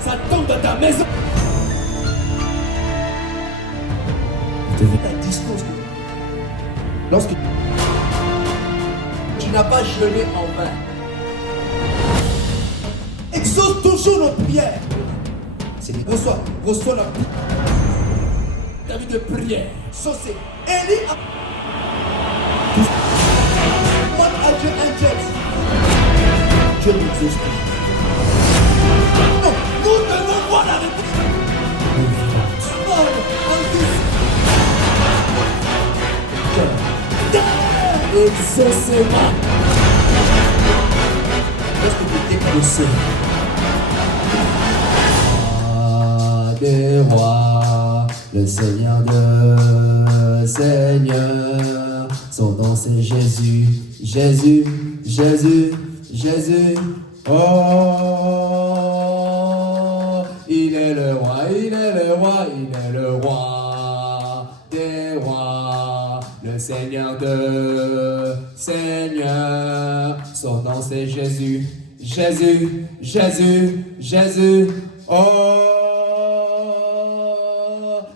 Ça tombe dans ta maison. Tu disposes. Lorsque tu n'as pas jeûné en vain, exauce toujours nos prières. Reçois la ta vie de prière. Ça c'est Élie. Demande à Dieu un geste. Dieu n'exauce pas. Non, nous devons voir la réponse. Exaucement. Est-ce que tu t'es des rois, le Seigneur de Seigneurs, son nom c'est Jésus, Jésus, Jésus, Jésus. Oh, il est le roi, il est le roi, il est le roi des rois, le Seigneur de Seigneurs, son nom c'est Jésus, Jésus, Jésus, Jésus. Oh,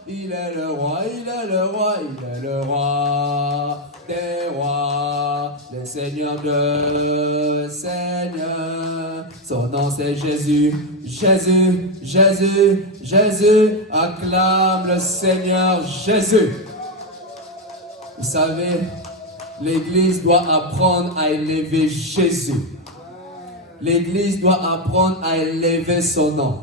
il est le roi, il est le roi, il est le roi des rois, le Seigneur de Seigneurs. Son nom c'est Jésus, Jésus, Jésus, Jésus. Acclame le Seigneur Jésus. Vous savez, l'Église doit apprendre à élever Jésus. L'Église doit apprendre à élever son nom.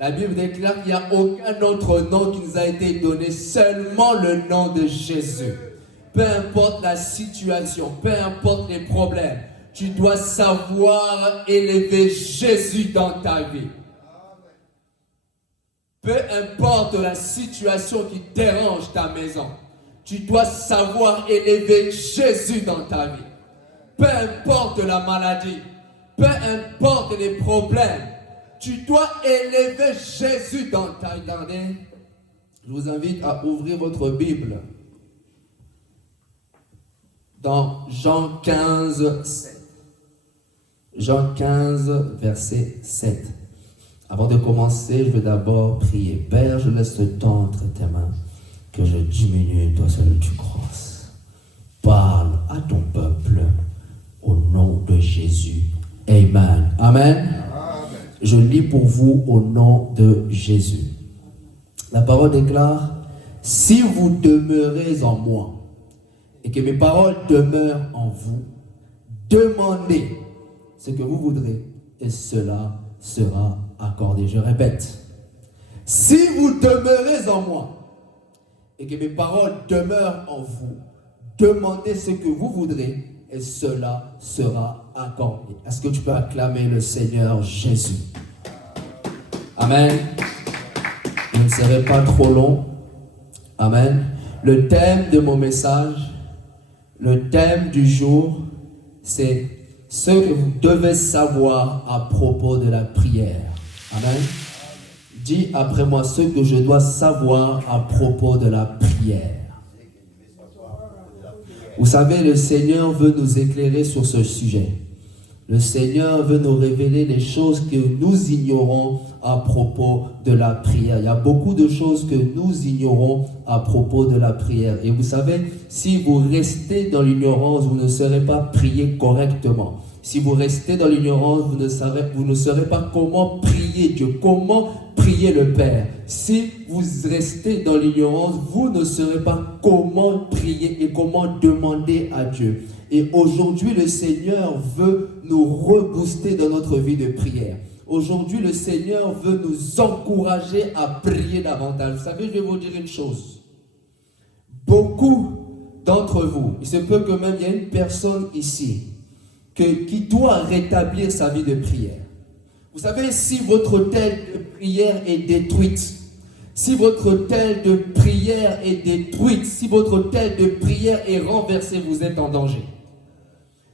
La Bible déclare qu'il n'y a aucun autre nom qui nous a été donné, seulement le nom de Jésus. Peu importe la situation, peu importe les problèmes, tu dois savoir élever Jésus dans ta vie. Peu importe la situation qui dérange ta maison, tu dois savoir élever Jésus dans ta vie. Peu importe la maladie, peu importe les problèmes, tu dois élever Jésus dans ta vie. Je vous invite à ouvrir votre Bible dans Jean 15, 7. Jean 15, verset 7. Avant de commencer, je vais d'abord prier. Père, je laisse le temps entre tes mains, que je diminue, toi seul tu crosses. Parle à ton peuple au nom de Jésus. Amen. Amen. Je lis pour vous au nom de Jésus. La parole déclare, si vous demeurez en moi et que mes paroles demeurent en vous, demandez ce que vous voudrez et cela sera accordé. Je répète, si vous demeurez en moi et que mes paroles demeurent en vous, demandez ce que vous voudrez et cela sera accordé. Est-ce que tu peux acclamer le Seigneur Jésus? Amen. Je ne serai pas trop long. Amen. Le thème de mon message, le thème du jour, c'est ce que vous devez savoir à propos de la prière. Amen. Dis après moi ce que je dois savoir à propos de la prière. Vous savez, le Seigneur veut nous éclairer sur ce sujet. Le Seigneur veut nous révéler les choses que nous ignorons à propos de la prière. Il y a beaucoup de choses que nous ignorons à propos de la prière. Et vous savez, si vous restez dans l'ignorance, vous ne saurez pas prier correctement. Si vous restez dans l'ignorance, vous ne saurez pas comment prier Dieu, comment prier le Père. Si vous restez dans l'ignorance, vous ne saurez pas comment prier et comment demander à Dieu. Et aujourd'hui, le Seigneur veut nous rebooster dans notre vie de prière. Aujourd'hui, le Seigneur veut nous encourager à prier davantage. Vous savez, je vais vous dire une chose. Beaucoup d'entre vous, il se peut que même il y a une personne ici qui doit rétablir sa vie de prière. Vous savez, si votre autel de prière est détruite, si votre autel de prière est détruite, si votre autel de prière est renversé, vous êtes en danger.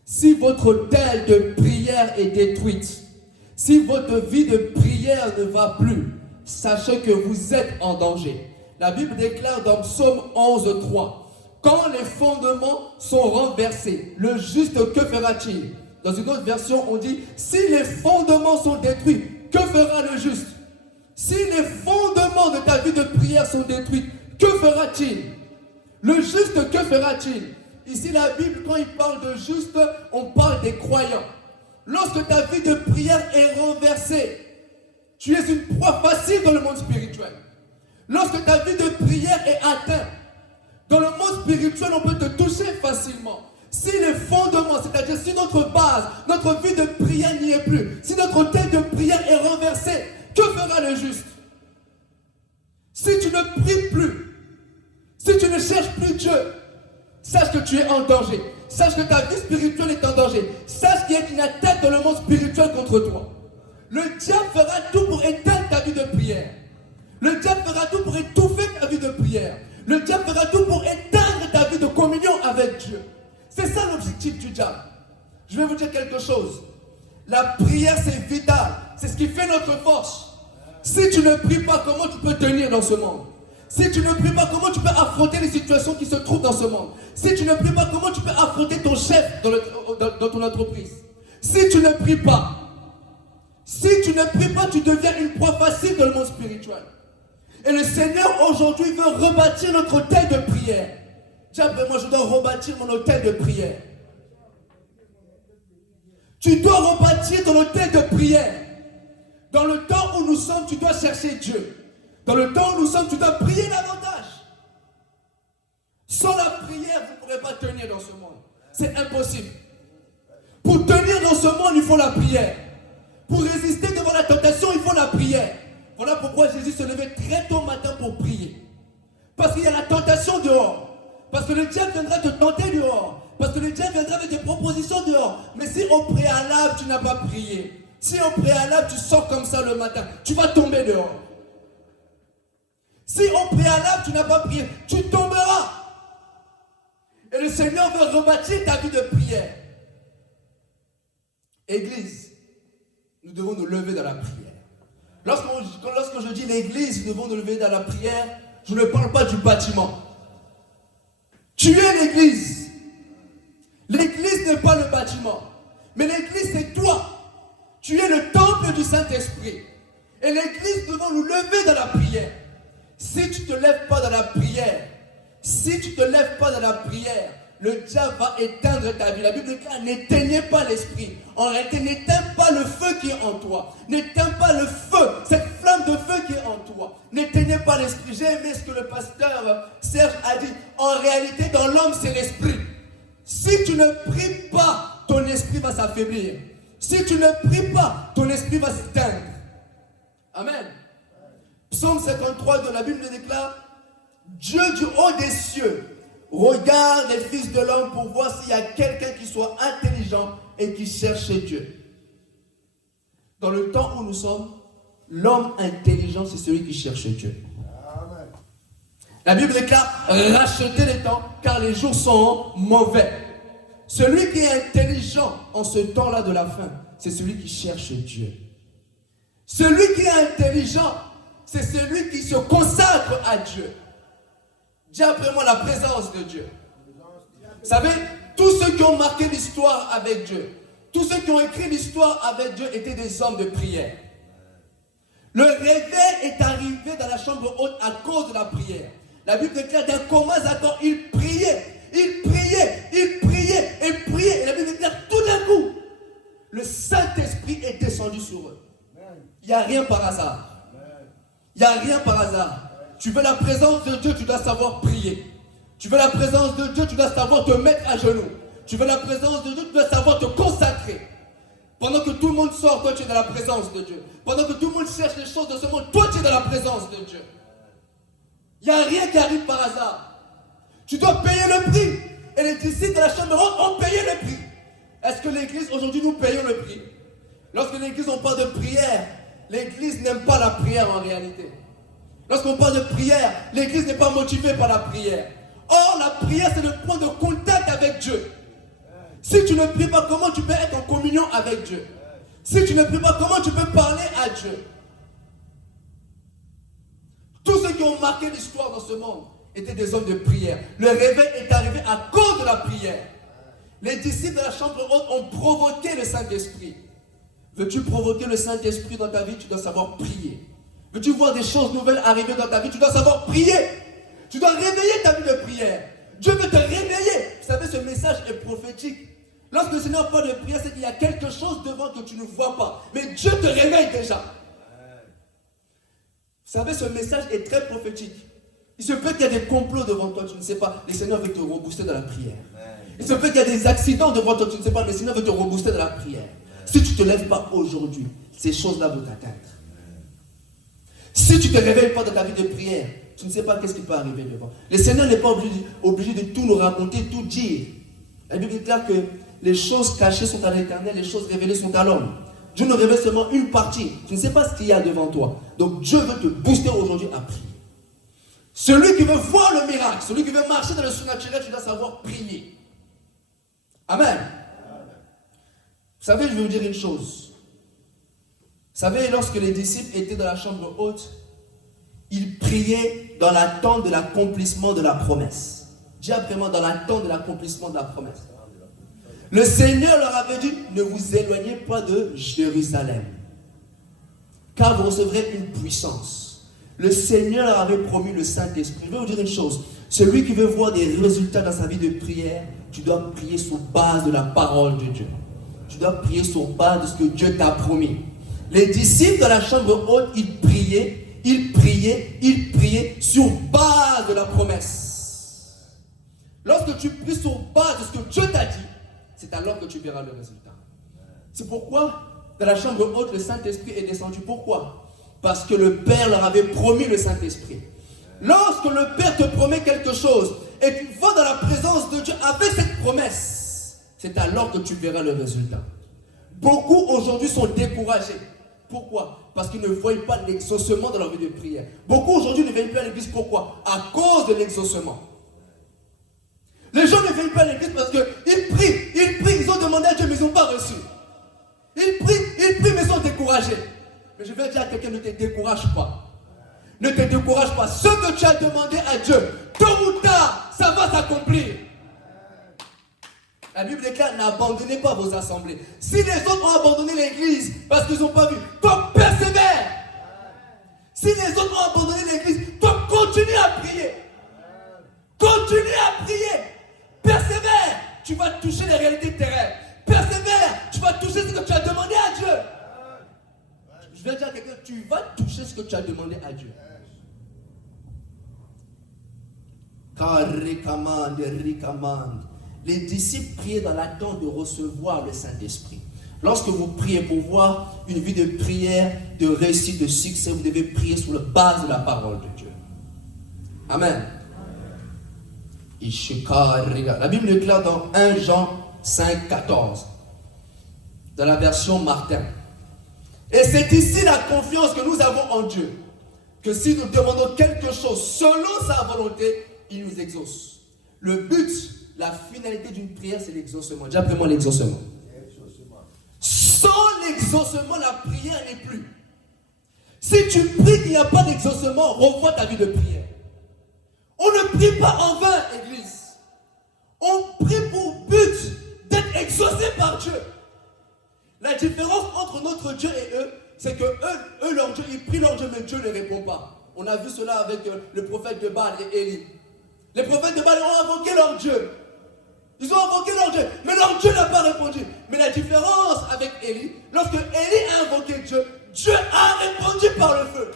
Si votre autel de prière est détruite, si votre vie de prière ne va plus, sachez que vous êtes en danger. La Bible déclare dans Psaume 11, 3, quand les fondements sont renversés, le juste que fera-t-il? Dans une autre version, on dit, si les fondements sont détruits, que fera le juste? Si les fondements de ta vie de prière sont détruits, que fera-t-il? Le juste, que fera-t-il? Ici, la Bible, quand il parle de juste, on parle des croyants. Lorsque ta vie de prière est renversée, tu es une proie facile dans le monde spirituel. Lorsque ta vie de prière est atteinte, dans le monde spirituel, on peut te toucher facilement. Si les fondements, c'est-à-dire si notre base, notre vie de prière n'y est plus, si notre autel de prière est renversé, que fera le juste? Si tu ne pries plus, si tu ne cherches plus Dieu, sache que tu es en danger. Sache que ta vie spirituelle est en danger. Sache qu'il y a une attaque dans le monde spirituel contre toi. Le diable fera tout pour éteindre ta vie de prière. Le diable fera tout pour étouffer ta vie de prière. Le diable fera tout pour éteindre ta vie de communion avec Dieu. C'est ça l'objectif du diable. Je vais vous dire quelque chose. La prière, c'est vital. C'est ce qui fait notre force. Si tu ne pries pas, comment tu peux tenir dans ce monde? Si tu ne pries pas, comment tu peux affronter les situations qui se trouvent dans ce monde? Si tu ne pries pas, comment tu peux affronter ton chef dans ton entreprise? Si tu ne pries pas, tu deviens une proie facile dans le monde spirituel. Et le Seigneur aujourd'hui veut rebâtir notre autel de prière. Dis après moi, je dois rebâtir mon autel de prière. Tu dois rebâtir ton autel de prière. Dans le temps où nous sommes, tu dois chercher Dieu. Dans le temps où nous sommes, tu dois prier davantage. Sans la prière, vous ne pourrez pas tenir dans ce monde. C'est impossible. Pour tenir dans ce monde, il faut la prière. Pour résister devant la tentation, il faut la prière. Voilà pourquoi Jésus se levait très tôt matin pour prier. Parce qu'il y a la tentation dehors. Parce que le diable viendra te tenter dehors. Parce que le diable viendra avec des propositions dehors. Mais si au préalable, tu n'as pas prié, si au préalable, tu sors comme ça le matin, tu vas tomber dehors. Si au préalable, tu n'as pas prié, tu tomberas. Et le Seigneur veut rebâtir ta vie de prière. Église, nous devons nous lever dans la prière. Lorsque je dis l'église, nous devons nous lever dans la prière, je ne parle pas du bâtiment. Tu es l'église. L'église n'est pas le bâtiment. Mais l'église, c'est toi. Tu es le temple du Saint-Esprit. Et l'église, nous devons nous lever dans la prière. Si tu ne te lèves pas dans la prière, le diable va éteindre ta vie. La Bible déclare, n'éteignez pas l'esprit. En réalité, n'éteins pas le feu qui est en toi. N'éteins pas le feu, cette flamme de feu qui est en toi. N'éteignez pas l'esprit. J'ai aimé ce que le pasteur Serge a dit. En réalité, dans l'homme, c'est l'esprit. Si tu ne pries pas, ton esprit va s'affaiblir. Si tu ne pries pas, ton esprit va s'éteindre. Amen. Psaume 53 de la Bible déclare, Dieu du haut des cieux regarde les fils de l'homme pour voir s'il y a quelqu'un qui soit intelligent et qui cherche Dieu. Dans le temps où nous sommes, l'homme intelligent, c'est celui qui cherche Dieu. Amen. La Bible déclare, rachetez les temps, car les jours sont mauvais. Celui qui est intelligent en ce temps-là de la fin, c'est celui qui cherche Dieu. Celui qui est intelligent, c'est celui qui se consacre à Dieu. Dis après moi la présence de Dieu. Vous savez, tous ceux qui ont marqué l'histoire avec Dieu, tous ceux qui ont écrit l'histoire avec Dieu étaient des hommes de prière. Le réveil est arrivé dans la chambre haute à cause de la prière. La Bible déclare d'un commun accord, ils priaient. Et la Bible déclare tout d'un coup, le Saint-Esprit est descendu sur eux. Il n'y a rien par hasard. Il n'y a rien par hasard. Tu veux la présence de Dieu, tu dois savoir prier. Tu veux la présence de Dieu, tu dois savoir te mettre à genoux. Tu veux la présence de Dieu, tu dois savoir te consacrer. Pendant que tout le monde sort, toi tu es dans la présence de Dieu. Pendant que tout le monde cherche les choses de ce monde, toi tu es dans la présence de Dieu. Il n'y a rien qui arrive par hasard. Tu dois payer le prix. Et les disciples de la chambre haute ont payé le prix. Est-ce que l'église, aujourd'hui, nous payons le prix? Lorsque l'église, on parle de prière, l'église n'aime pas la prière en réalité. Lorsqu'on parle de prière, l'église n'est pas motivée par la prière. Or, la prière, c'est le point de contact avec Dieu. Si tu ne pries pas, comment tu peux être en communion avec Dieu? Si tu ne pries pas, comment tu peux parler à Dieu? Tous ceux qui ont marqué l'histoire dans ce monde étaient des hommes de prière. Le réveil est arrivé à cause de la prière. Les disciples de la chambre haute ont provoqué le Saint-Esprit. Veux-tu provoquer le Saint-Esprit dans ta vie? Tu dois savoir prier. Veux-tu voir des choses nouvelles arriver dans ta vie? Tu dois savoir prier. Tu dois réveiller ta vie de prière. Dieu veut te réveiller. Vous savez, ce message est prophétique. Lorsque le Seigneur parle de prière, c'est qu'il y a quelque chose devant que tu ne vois pas. Mais Dieu te réveille déjà. Vous savez, ce message est très prophétique. Il se peut qu'il y ait des complots devant toi, tu ne sais pas. Le Seigneur veut te rebooster dans la prière. Il se peut qu'il y ait des accidents devant toi, tu ne sais pas. Le Seigneur veut te rebooster dans la prière. Si tu ne te lèves pas aujourd'hui, ces choses-là vont t'atteindre. Si tu ne te réveilles pas dans ta vie de prière, tu ne sais pas qu'est-ce qui peut arriver devant. Le Seigneur n'est pas obligé de tout nous raconter, tout dire. La Bible déclare que les choses cachées sont à l'Éternel, les choses révélées sont à l'homme. Dieu nous révèle seulement une partie. Tu ne sais pas ce qu'il y a devant toi. Donc Dieu veut te booster aujourd'hui à prier. Celui qui veut voir le miracle, celui qui veut marcher dans le surnaturel, tu dois savoir prier. Amen. Vous savez, je vais vous dire une chose. Vous savez, lorsque les disciples étaient dans la chambre haute, ils priaient dans l'attente de l'accomplissement de la promesse. Dis après moi, dans l'attente de l'accomplissement de la promesse. Le Seigneur leur avait dit, ne vous éloignez pas de Jérusalem, car vous recevrez une puissance. Le Seigneur leur avait promis le Saint-Esprit. Je vais vous dire une chose, celui qui veut voir des résultats dans sa vie de prière, tu dois prier sur base de la parole de Dieu. Tu dois prier sur base de ce que Dieu t'a promis. Les disciples dans la chambre haute, ils priaient sur base de la promesse. Lorsque tu pries sur base de ce que Dieu t'a dit, c'est alors que tu verras le résultat. C'est pourquoi dans la chambre haute, le Saint-Esprit est descendu. Pourquoi? Parce que le Père leur avait promis le Saint-Esprit. Lorsque le Père te promet quelque chose et tu vas dans la présence de Dieu avec cette promesse, c'est alors que tu verras le résultat. Beaucoup aujourd'hui sont découragés. Pourquoi? Parce qu'ils ne voient pas l'exaucement dans leur vie de prière. Beaucoup aujourd'hui ne viennent plus à l'église. Pourquoi? À cause de l'exaucement. Les gens ne viennent pas à l'église parce qu'ils prient, ils ont demandé à Dieu, mais ils n'ont pas reçu. Ils prient, mais ils sont découragés. Mais je vais dire à quelqu'un, ne te décourage pas. Ne te décourage pas. Ce que tu as demandé à Dieu, tôt ou tard, ça va s'accomplir. La Bible déclare, n'abandonnez pas vos assemblées. Si les autres ont abandonné l'église parce qu'ils n'ont pas vu, toi persévère. Si les autres ont abandonné l'église, toi continue à prier. Continue à prier. Persévère. Tu vas toucher les réalités terrestres. Persévère. Tu vas toucher ce que tu as demandé à Dieu. Je vais dire à quelqu'un, tu vas toucher ce que tu as demandé à Dieu. Les disciples priaient dans l'attente de recevoir le Saint-Esprit. Lorsque vous priez pour voir une vie de prière, de réussite, de succès, vous devez prier sur la base de la parole de Dieu. Amen. La Bible déclare dans 1 Jean 5, 14, dans la version Martin. Et c'est ici la confiance que nous avons en Dieu, que si nous demandons quelque chose selon sa volonté, il nous exauce. Le but, la finalité d'une prière, c'est l'exaucement. Dis après moi l'exaucement. Sans l'exaucement, la prière n'est plus. Si tu pries qu'il n'y a pas d'exaucement, revois ta vie de prière. On ne prie pas en vain, Église. On prie pour but d'être exaucé par Dieu. La différence entre notre Dieu et eux, c'est que eux, leur Dieu, ils prient leur Dieu, mais Dieu ne répond pas. On a vu cela avec le prophète de Baal et Élie. Les prophètes de Baal ont invoqué leur Dieu. Ils ont invoqué leur Dieu, mais leur Dieu n'a pas répondu. Mais la différence avec Élie, lorsque Élie a invoqué Dieu, Dieu a répondu par le feu.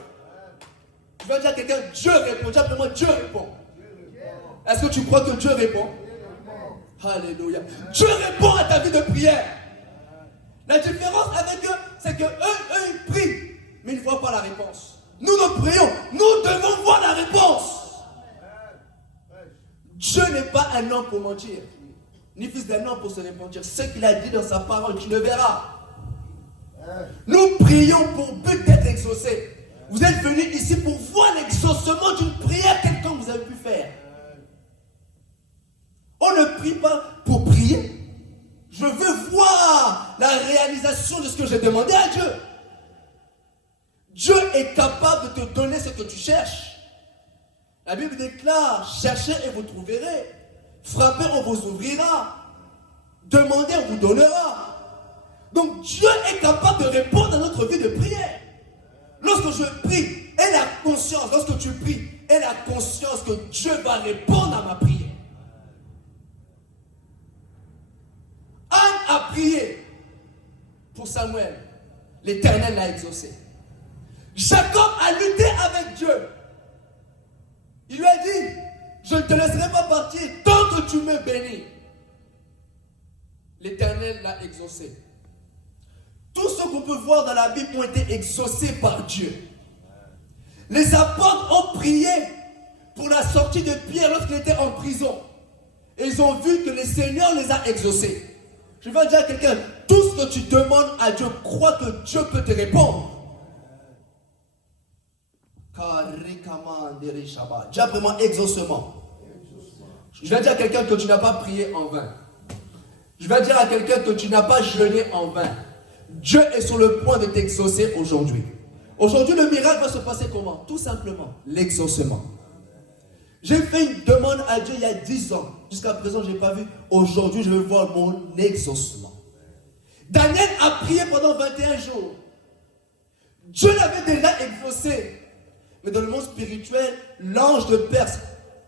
Je vais dire à quelqu'un, Dieu répond. Dis après moi, Dieu répond. Est-ce que tu crois que Dieu répond? Alléluia. Dieu répond à ta vie de prière. La différence avec eux, c'est que eux, ils prient, mais ils ne voient pas la réponse. Nous prions, nous devons voir la réponse. Dieu n'est pas un homme pour mentir, ni fils d'un homme pour se repentir. Ce qu'il a dit dans sa parole, tu le verras. Nous prions pour but d'être exaucés. Vous êtes venus ici pour voir l'exaucement d'une prière quelqu'un vous avez pu faire. On ne prie pas pour prier. Je veux voir la réalisation de ce que j'ai demandé à Dieu. Dieu est capable de te donner ce que tu cherches. La Bible déclare, cherchez et vous trouverez. Frappez, on vous ouvrira. Demandez, on vous donnera. Donc Dieu est capable de répondre à notre vie de prière. Lorsque je prie, aie la conscience, lorsque tu pries, aie la conscience que Dieu va répondre à ma prière. Anne a prié pour Samuel. L'Éternel l'a exaucé. Jacob a lutté avec Dieu. Il lui a dit, je ne te laisserai pas partir tant que tu me bénis. L'Éternel l'a exaucé. Tous ceux qu'on peut voir dans la Bible ont été exaucés par Dieu. Les apôtres ont prié pour la sortie de Pierre lorsqu'il était en prison. Et ils ont vu que le Seigneur les a exaucés. Je vais dire à quelqu'un, tout ce que tu demandes à Dieu, crois que Dieu peut te répondre. Dis vraiment exaucement. Je vais dire à quelqu'un que tu n'as pas prié en vain. Je vais dire à quelqu'un que tu n'as pas jeûné en vain. Dieu est sur le point de t'exaucer aujourd'hui. Aujourd'hui, le miracle va se passer comment? Tout simplement, l'exaucement. J'ai fait une demande à Dieu il y a 10 ans. Jusqu'à présent, je n'ai pas vu. Aujourd'hui, je vais voir mon exaucement. Daniel a prié pendant 21 jours. Dieu l'avait déjà exaucé. Mais dans le monde spirituel, l'ange de Perse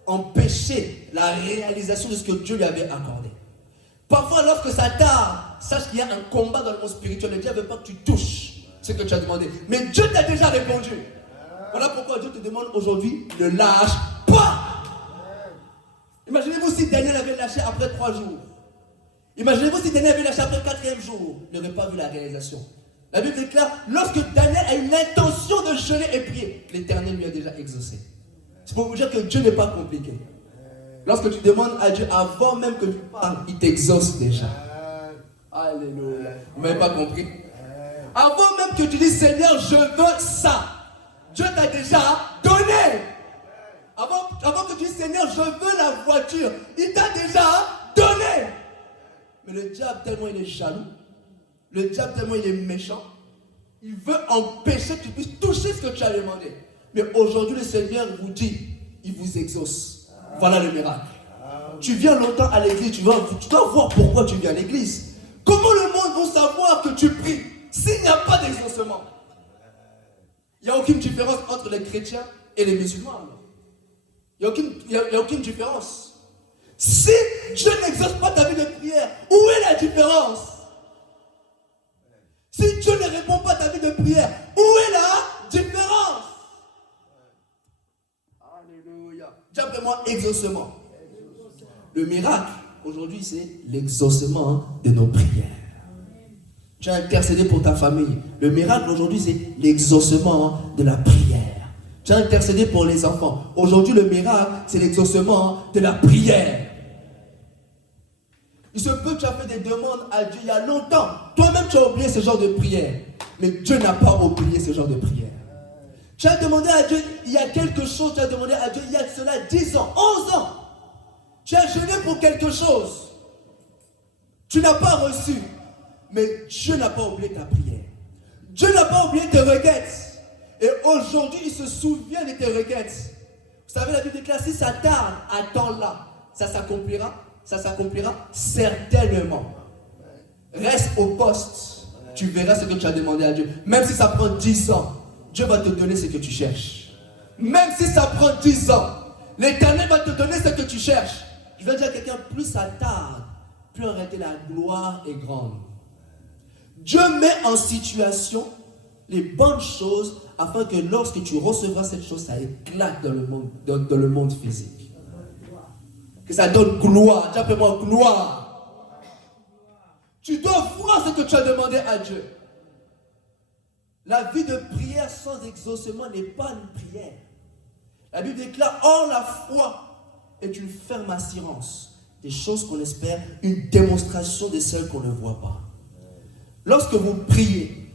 empêchait la réalisation de ce que Dieu lui avait accordé. Parfois, lorsque ça tarde, sache qu'il y a un combat dans le monde spirituel. Le diable ne veut pas que tu touches ce que tu as demandé. Mais Dieu t'a déjà répondu. Voilà pourquoi Dieu te demande aujourd'hui, ne lâche pas. Imaginez-vous si Daniel avait lâché après 3 jours. Imaginez-vous si Daniel avait lâché après le 4e jour. Il n'aurait pas vu la réalisation. La Bible déclare, lorsque Daniel a eu l'intention de jeûner et prier, l'Éternel lui a déjà exaucé. C'est pour vous dire que Dieu n'est pas compliqué. Lorsque tu demandes à Dieu, avant même que tu parles, il t'exauce déjà. Alléluia. Vous ne m'avez pas compris? Avant même que tu dises, Seigneur, je veux ça, Dieu t'a déjà donné. Avant que tu dises, Seigneur, je veux la voiture, il t'a déjà donné. Mais le diable, tellement il est jaloux, le diable, tellement il est méchant, il veut empêcher que tu puisses toucher ce que tu as demandé. Mais aujourd'hui, le Seigneur vous dit, il vous exauce. Voilà le miracle. Tu viens longtemps à l'église, tu dois voir pourquoi tu viens à l'église. Comment le monde va savoir que tu pries s'il n'y a pas d'exaucement? Il n'y a aucune différence entre les chrétiens et les musulmans. Il n'y a aucune différence. Si Dieu n'exauce pas ta vie de prière, où est la différence? Si Dieu ne répond pas à ta vie de prière, où est la différence? Alléluia. Dis après-moi exaucement. Le miracle, aujourd'hui, c'est l'exaucement de nos prières. Tu as intercédé pour ta famille. Le miracle, aujourd'hui, c'est l'exaucement de la prière. Tu as intercédé pour les enfants. Aujourd'hui, le miracle, c'est l'exaucement de la prière. Il se peut que tu as fait des demandes à Dieu il y a longtemps. Toi-même, tu as oublié ce genre de prière. Mais Dieu n'a pas oublié ce genre de prière. Tu as demandé à Dieu, il y a quelque chose, tu as demandé à Dieu il y a cela 10 ans, 11 ans. Tu as jeûné pour quelque chose. Tu n'as pas reçu. Mais Dieu n'a pas oublié ta prière. Dieu n'a pas oublié tes requêtes. Et aujourd'hui, il se souvient de tes requêtes. Vous savez, la Bible déclare, si ça tarde, attends-là. Ça s'accomplira. Ça s'accomplira certainement. Reste au poste. Tu verras ce que tu as demandé à Dieu. Même si ça prend 10 ans, Dieu va te donner ce que tu cherches. Même si ça prend 10 ans, l'Éternel va te donner ce que tu cherches. Je vais dire à quelqu'un, plus ça tarde, plus en réalité la gloire est grande. Dieu met en situation les bonnes choses afin que lorsque tu recevras cette chose, ça éclate dans le monde physique. Que ça donne gloire. Dis après-moi gloire. Tu dois voir ce que tu as demandé à Dieu. La vie de prière sans exaucement n'est pas une prière. La Bible déclare, or la foi est une ferme assurance des choses qu'on espère, une démonstration de celles qu'on ne voit pas. Lorsque vous priez,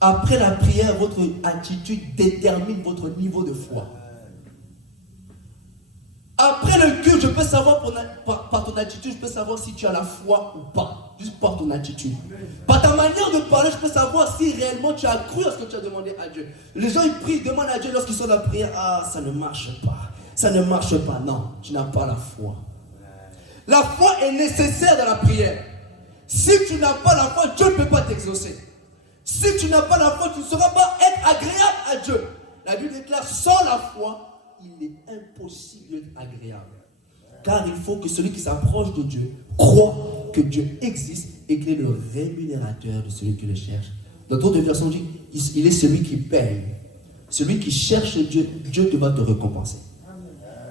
après la prière, votre attitude détermine votre niveau de foi. Après le culte, je peux savoir par ton attitude, je peux savoir si tu as la foi ou pas. Juste par ton attitude. Par ta manière de parler, je peux savoir si réellement tu as cru à ce que tu as demandé à Dieu. Les gens, ils prient, ils demandent à Dieu lorsqu'ils sont dans la prière. Ah, ça ne marche pas. Ça ne marche pas. Non, tu n'as pas la foi. La foi est nécessaire dans la prière. Si tu n'as pas la foi, Dieu ne peut pas t'exaucer. Si tu n'as pas la foi, tu ne sauras pas être agréable à Dieu. La Bible déclare, sans la foi, il est impossible d'être agréable. Car il faut que celui qui s'approche de Dieu croit que Dieu existe et qu'il est le rémunérateur de celui qui le cherche. Dans d'autres versions, dit, il est celui qui paye. Celui qui cherche Dieu, Dieu te va te récompenser.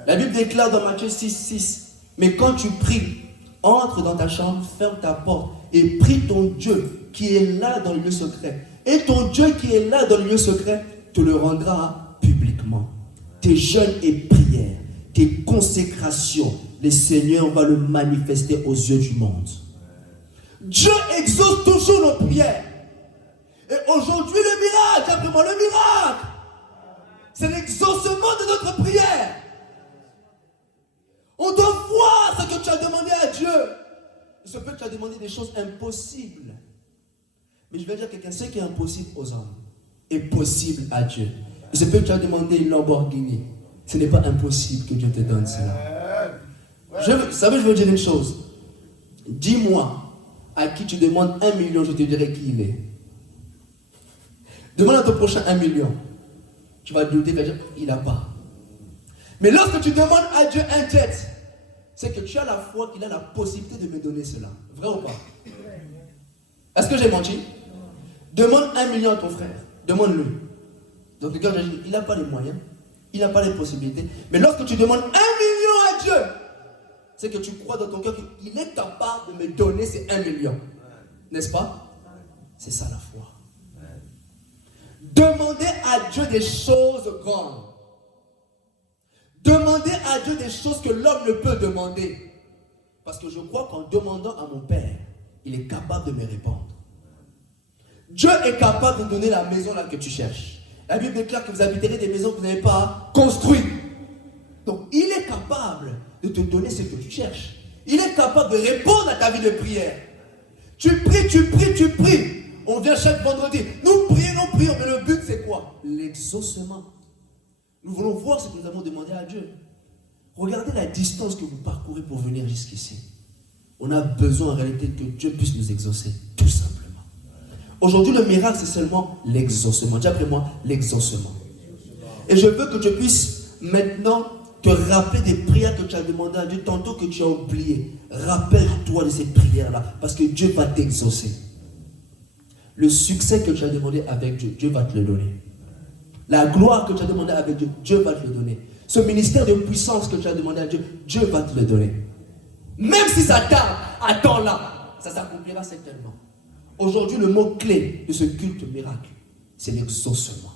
La Bible déclare dans Matthieu 6, mais quand tu pries, entre dans ta chambre, ferme ta porte et prie ton Dieu qui est là dans le lieu secret. Et ton Dieu qui est là dans le lieu secret te le rendra publiquement. Tes jeûnes et prières, tes consécrations, le Seigneur va le manifester aux yeux du monde. Dieu exauce toujours nos prières. Et aujourd'hui, le miracle, simplement le miracle, c'est l'exaucement de notre prière. On doit voir ce que tu as demandé à Dieu. Il se peut que tu as demandé des choses impossibles. Mais je vais dire à quelqu'un, ce qui est impossible aux hommes est possible à Dieu. Il se peut que tu as demandé une Lamborghini. Ce n'est pas impossible que Dieu te donne cela. Vous savez, je veux dire une chose. Dis-moi à qui tu demandes 1 million, je te dirai qui il est. Demande à ton prochain 1 million. Tu vas douter, tu vas dire, il n'a pas. Mais lorsque tu demandes à Dieu un jet, c'est que tu as la foi qu'il a la possibilité de me donner cela. Vrai ou pas? Est-ce que j'ai menti? Demande 1 million à ton frère. Demande-le. Donc le gars, il n'a pas les moyens. Il n'a pas les possibilités. Mais lorsque tu demandes 1 million à Dieu, c'est que tu crois dans ton cœur qu'il est capable de me donner ces 1 million. N'est-ce pas? C'est ça la foi. Demandez à Dieu des choses grandes. Demandez à Dieu des choses que l'homme ne peut demander. Parce que je crois qu'en demandant à mon Père, il est capable de me répondre. Dieu est capable de donner la maison là que tu cherches. La Bible déclare que vous habiterez des maisons que vous n'avez pas construites. Donc il est capable de te donner ce que tu cherches. Il est capable de répondre à ta vie de prière. Tu pries, tu pries, tu pries. On vient chaque vendredi. Nous prions, mais le but c'est quoi? L'exaucement. Nous voulons voir ce que nous avons demandé à Dieu. Regardez la distance que vous parcourez pour venir jusqu'ici. On a besoin en réalité que Dieu puisse nous exaucer, tout simplement. Aujourd'hui, le miracle, c'est seulement l'exaucement. Dis après moi, l'exaucement. Et je veux que tu puisses maintenant te rappeler des prières que tu as demandées à Dieu, tantôt que tu as oublié. Rappelle-toi de ces prières-là, parce que Dieu va t'exaucer. Le succès que tu as demandé avec Dieu, Dieu va te le donner. La gloire que tu as demandé avec Dieu, Dieu va te le donner. Ce ministère de puissance que tu as demandé à Dieu, Dieu va te le donner. Même si ça tarde, attends-là, ça s'accomplira certainement. Aujourd'hui, le mot-clé de ce culte miracle, c'est l'exaucement.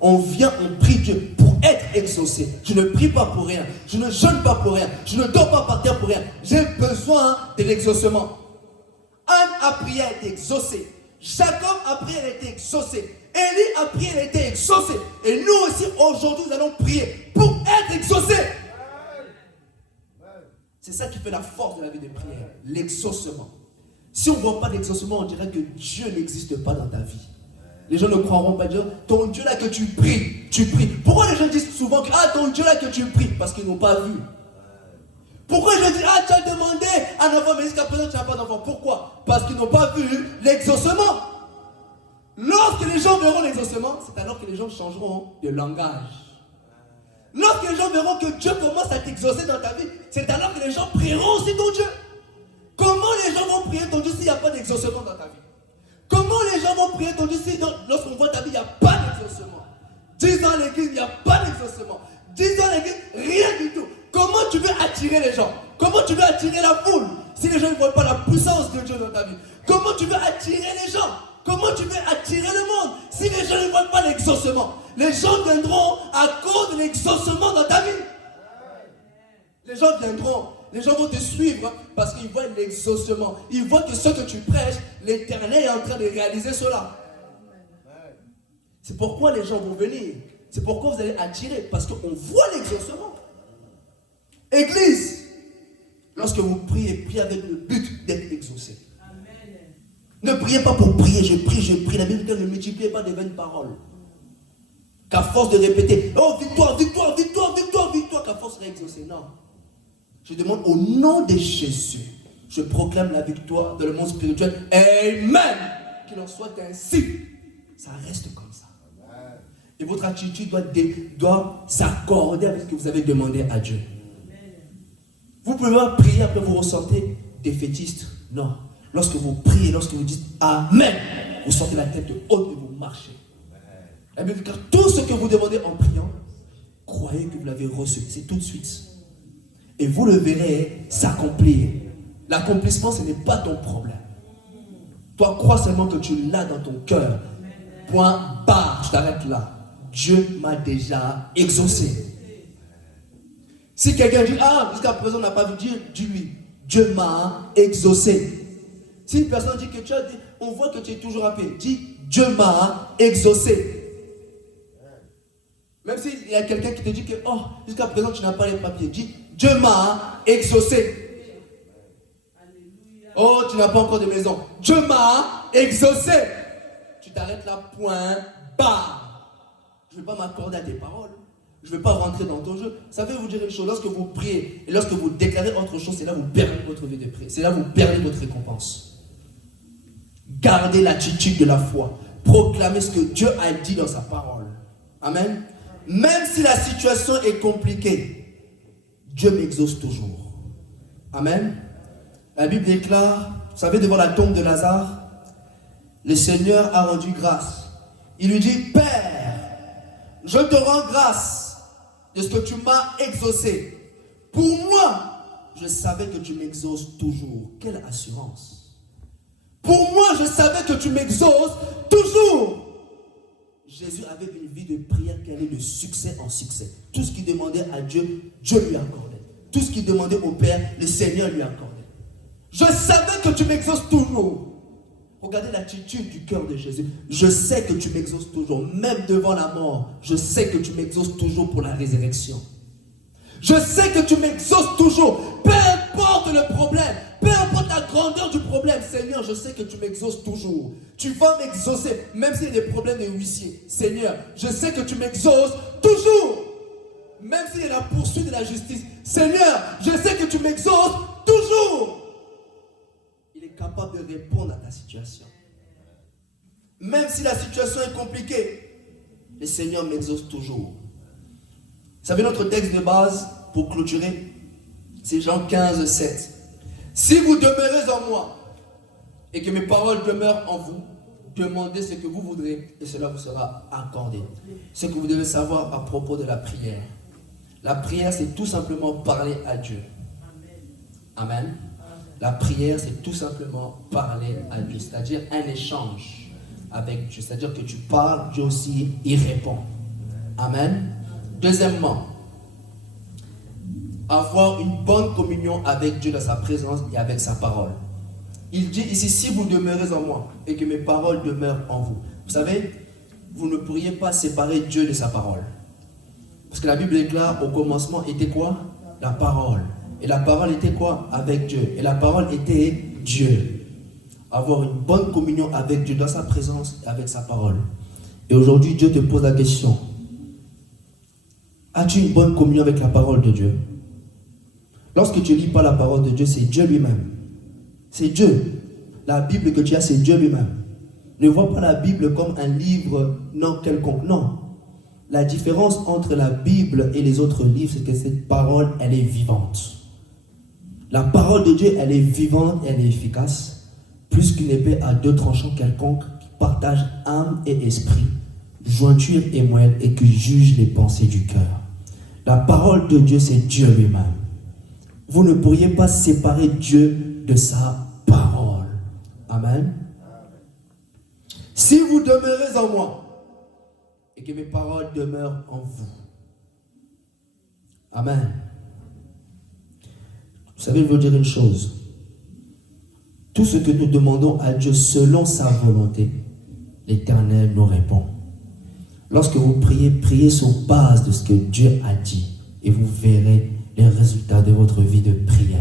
On vient, on prie Dieu pour être exaucé. Je ne prie pas pour rien, je ne jeûne pas pour rien, je ne dors pas par terre pour rien. J'ai besoin de l'exaucement. Anne a prié, elle a été exaucée. Jacob a prié, elle a été exaucée. Élie a prié, elle a été exaucée. Et nous aussi, aujourd'hui, nous allons prier pour être exaucés. C'est ça qui fait la force de la vie de prière, l'exaucement. Si on ne voit pas l'exaucement, on dirait que Dieu n'existe pas dans ta vie. Les gens ne croiront pas Dieu. Ton Dieu là que tu pries, tu pries. Pourquoi les gens disent souvent que ton Dieu là que tu pries? Parce qu'ils n'ont pas vu. Pourquoi les gens disent tu as demandé un enfant, mais jusqu'à présent tu n'as pas d'enfant? Pourquoi? Parce qu'ils n'ont pas vu l'exaucement. Lorsque les gens verront l'exaucement, c'est alors que les gens changeront de langage. Lorsque les gens verront que Dieu commence à t'exaucer dans ta vie, c'est alors que les gens prieront aussi ton Dieu. Comment les gens vont prier ton Dieu s'il n'y a pas d'exaucement dans ta vie? Comment les gens vont prier ton Dieu si lorsqu'on voit ta vie, il n'y a pas d'exaucement? 10 ans à l'église, il n'y a pas d'exaucement. 10 ans à l'église, rien du tout. Comment tu veux attirer les gens? Comment tu veux attirer la foule si les gens ne voient pas la puissance de Dieu dans ta vie? Comment tu veux attirer les gens? Comment tu veux attirer le monde si les gens ne voient pas l'exaucement? Les gens viendront à cause de l'exaucement dans ta vie. Les gens viendront. Les gens vont te suivre parce qu'ils voient l'exaucement. Ils voient que ce que tu prêches, l'Éternel est en train de réaliser cela. C'est pourquoi les gens vont venir. C'est pourquoi vous allez attirer. Parce qu'on voit l'exaucement. Église, lorsque vous priez, priez avec le but d'être exaucé. Ne priez pas pour prier. Je prie. La Bible dit ne multipliez pas de vaines paroles. Qu'à force de répéter, oh victoire, victoire, victoire, victoire, victoire, qu'à force de réexaucer. Non. Je demande au nom de Jésus, je proclame la victoire dans le monde spirituel. Amen. Qu'il en soit ainsi. Ça reste comme ça. Et votre attitude doit s'accorder avec ce que vous avez demandé à Dieu. Vous pouvez pas prier, après vous ressentez défaitiste. Non. Lorsque vous priez, lorsque vous dites Amen, vous sortez la tête haute et vous marchez. La Bible dit, car tout ce que vous demandez en priant, croyez que vous l'avez reçu. C'est tout de suite. Et vous le verrez s'accomplir. L'accomplissement, ce n'est pas ton problème. Toi, crois seulement que tu l'as dans ton cœur. Point barre, je t'arrête là. Dieu m'a déjà exaucé. Si quelqu'un dit, jusqu'à présent on n'a pas vu dire, dis-lui, Dieu m'a exaucé. Si une personne dit que tu as dit, on voit que tu es toujours à pied, dis, Dieu m'a exaucé. Même s'il y a quelqu'un qui te dit que, jusqu'à présent tu n'as pas les papiers, dis, Dieu m'a exaucé. Tu n'as pas encore de maison. Dieu m'a exaucé. Tu t'arrêtes là, point barre. Je ne vais pas m'accorder à tes paroles. Je ne vais pas rentrer dans ton jeu. Ça veut vous dire une chose, lorsque vous priez et lorsque vous déclarez autre chose, c'est là où vous perdez votre vie de prière. C'est là où vous perdez votre récompense. Gardez l'attitude de la foi. Proclamez ce que Dieu a dit dans sa parole. Amen. Même si la situation est compliquée, Dieu m'exauce toujours. Amen. La Bible déclare, vous savez, devant la tombe de Lazare, le Seigneur a rendu grâce. Il lui dit, Père, je te rends grâce de ce que tu m'as exaucé. Pour moi, je savais que tu m'exauces toujours. Quelle assurance. Pour moi, je savais que tu m'exauces toujours. Jésus avait une vie de prière qui allait de succès en succès. Tout ce qu'il demandait à Dieu, Dieu lui accordait. Tout ce qu'il demandait au Père, le Seigneur lui accordait. Je savais que tu m'exauces toujours. Regardez l'attitude du cœur de Jésus. Je sais que tu m'exauces toujours, même devant la mort. Je sais que tu m'exauces toujours pour la résurrection. Je sais que tu m'exauces toujours. Peu importe le problème, peu importe la grandeur du problème, Seigneur, je sais que tu m'exauces toujours. Tu vas m'exaucer, même s'il y a des problèmes de huissier. Seigneur, je sais que tu m'exauces toujours. Même s'il y a la poursuite de la justice. Seigneur, je sais que tu m'exauces toujours. Il est capable de répondre à ta situation. Même si la situation est compliquée, le Seigneur m'exauce toujours. Vous savez, notre texte de base, pour clôturer, c'est Jean 15, 7. Si vous demeurez en moi, et que mes paroles demeurent en vous, demandez ce que vous voudrez, et cela vous sera accordé. Ce que vous devez savoir à propos de la prière. La prière, c'est tout simplement parler à Dieu. Amen. La prière, c'est tout simplement parler à Dieu, c'est-à-dire un échange avec Dieu. C'est-à-dire que tu parles, Dieu aussi y répond. Amen. Deuxièmement, avoir une bonne communion avec Dieu dans sa présence et avec sa parole. Il dit ici, si vous demeurez en moi et que mes paroles demeurent en vous. Vous savez, vous ne pourriez pas séparer Dieu de sa parole. Parce que la Bible déclare, au commencement était quoi? La parole. Et la parole était quoi? Avec Dieu. Et la parole était Dieu. Avoir une bonne communion avec Dieu dans sa présence et avec sa parole. Et aujourd'hui, Dieu te pose la question. As-tu une bonne communion avec la parole de Dieu? Lorsque tu ne lis pas la parole de Dieu, c'est Dieu lui-même. C'est Dieu. La Bible que tu as, c'est Dieu lui-même. Ne vois pas la Bible comme un livre non quelconque. Non. La différence entre la Bible et les autres livres, c'est que cette parole, elle est vivante. La parole de Dieu, elle est vivante, elle est efficace. Plus qu'une épée à deux tranchants quelconque qui partage âme et esprit, jointure et moelle et qui juge les pensées du cœur. La parole de Dieu, c'est Dieu lui-même. Vous ne pourriez pas séparer Dieu de sa parole. Amen. Si vous demeurez en moi et que mes paroles demeurent en vous. Amen. Vous savez, je veux dire une chose. Tout ce que nous demandons à Dieu selon sa volonté, l'Éternel nous répond. Lorsque vous priez, priez sur base de ce que Dieu a dit et vous verrez les résultats de votre vie de prière.